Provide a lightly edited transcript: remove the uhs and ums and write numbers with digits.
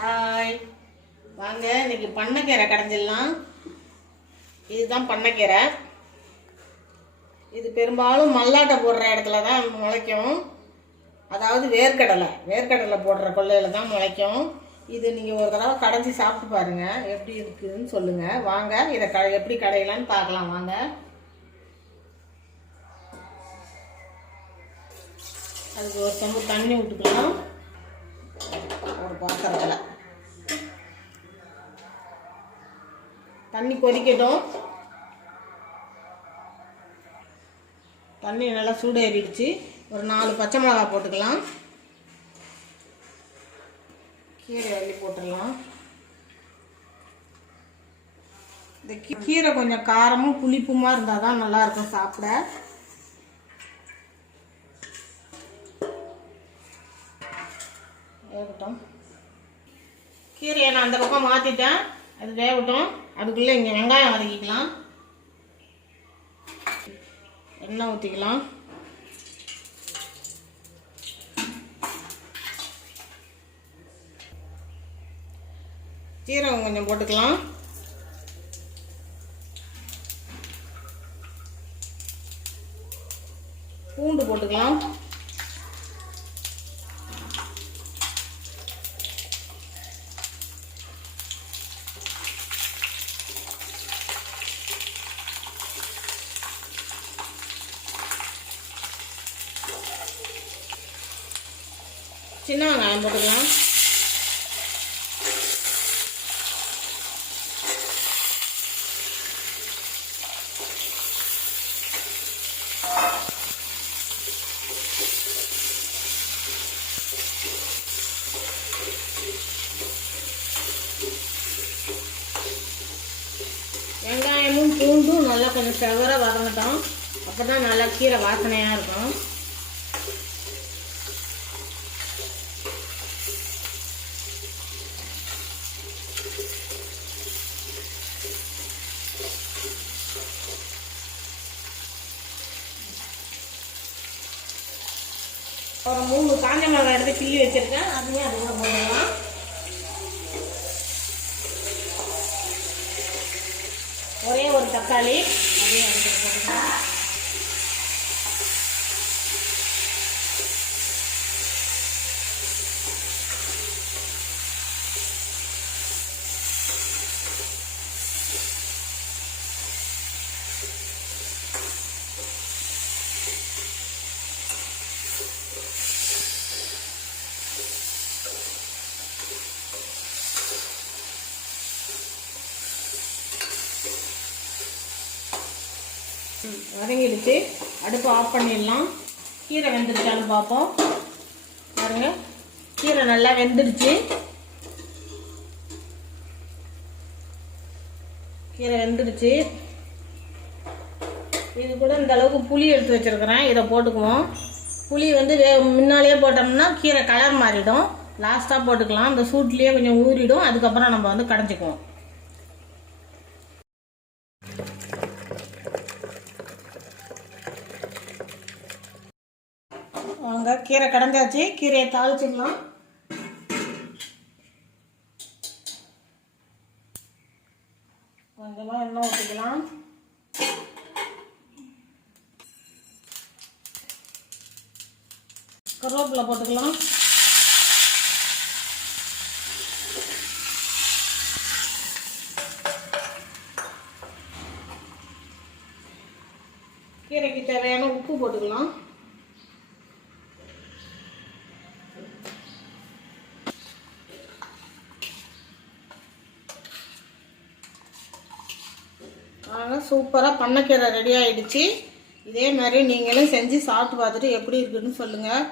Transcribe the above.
Hi, வாங்க இன்னைக்கு பண்ணைக்கீரை கடைஞ்சிடலாம். இதுதான் பண்ணைக்கீரை. இது பெரும்பாலும் மல்லாட்டை போடுற இடத்துல தான் முளைக்கும். அதாவது வேர்க்கடலை போடுற கொள்ளையில தான் முளைக்கும். இது நீங்கள் ஒரு தடவை கடைஞ்சி சாப்பிட்டு பாருங்கள், எப்படி இருக்குதுன்னு சொல்லுங்கள். வாங்க இதை எப்படி கடையலான்னு பார்க்கலாம். வாங்க. அதுக்கு ஒரு சொம்பு தண்ணி விட்டுக்கலாம். ஒரு பாத்திரத்தில் தண்ணி கொதிக்கட்டும். தண்ணி நல்லா சூடு ஏறிடுச்சு. ஒரு 4 பச்சை மிளகாய் போட்டுக்கலாம். கீரை அள்ளி போட்டுடலாம். இந்த கீரை கொஞ்சம் காரமும் புளிப்புமா இருந்தால் தான் நல்லாயிருக்கும் சாப்பிட. வேகட்டும். கீரையை நான் அந்த பக்கம் மாற்றிட்டேன், அது வேகட்டும். அதுக்குள்ளே இங்கே வெங்காயம் வதக்கிக்கலாம். எண்ணெய் ஊற்றிக்கலாம். சீரகம் கொஞ்சம் போட்டுக்கலாம். பூண்டு போட்டுக்கலாம். சின்ன வெங்காயம் போட்டுக்கலாம். வெங்காயமும் பூண்டும் நல்லா கொஞ்சம் செவர வதங்கட்டும். அப்போ தான் நல்லா கீரை வாசனையாக இருக்கும். ஒரு 3 காஞ்ச மிளகாய் எடுத்து கிள்ளி வச்சிருக்கேன், அதையும் அதுக்குள்ள போடலாம். ஒரே ஒரு தக்காளி, அதையும் அதுக்கு போட்டுக்கலாம். வதங்கிடுச்சு. அடுப்பு ஆஃப் பண்ணிடலாம். கீரை வெந்துருச்சான்னு பார்ப்போம். பாருங்க, கீரை நல்லா வெந்துடுச்சு. கீரை வெந்துடுச்சு. இது கூட இந்த அளவுக்கு புளி எடுத்து வச்சிருக்கிறேன், இதை போட்டுக்குவோம். புளி வந்து முன்னாலேயே போட்டோம்னா கீரை கலர் மாறிடும். லாஸ்ட்டாக போட்டுக்கலாம். அந்த சூட்லேயே கொஞ்சம் ஊறிடும். அதுக்கப்புறம் நம்ம வந்து கடைஞ்சிக்குவோம். வாங்க, கீரை கடைஞ்சாச்சு. கீரையை தாளிச்சுக்கலாம். கொஞ்சமாக எண்ணெய் ஊற்றிக்கலாம். கருவேப்பிலை போட்டுக்கலாம். கீரைக்கு தேவையான உப்பு போட்டுக்கலாம். சூப்பராக பண்ணைக்கீரை ரெடி ஆகிடுச்சு. இதே மாதிரி நீங்களும் செஞ்சு சாப்பிட்டு பார்த்துட்டு எப்படி இருக்குன்னு சொல்லுங்கள்.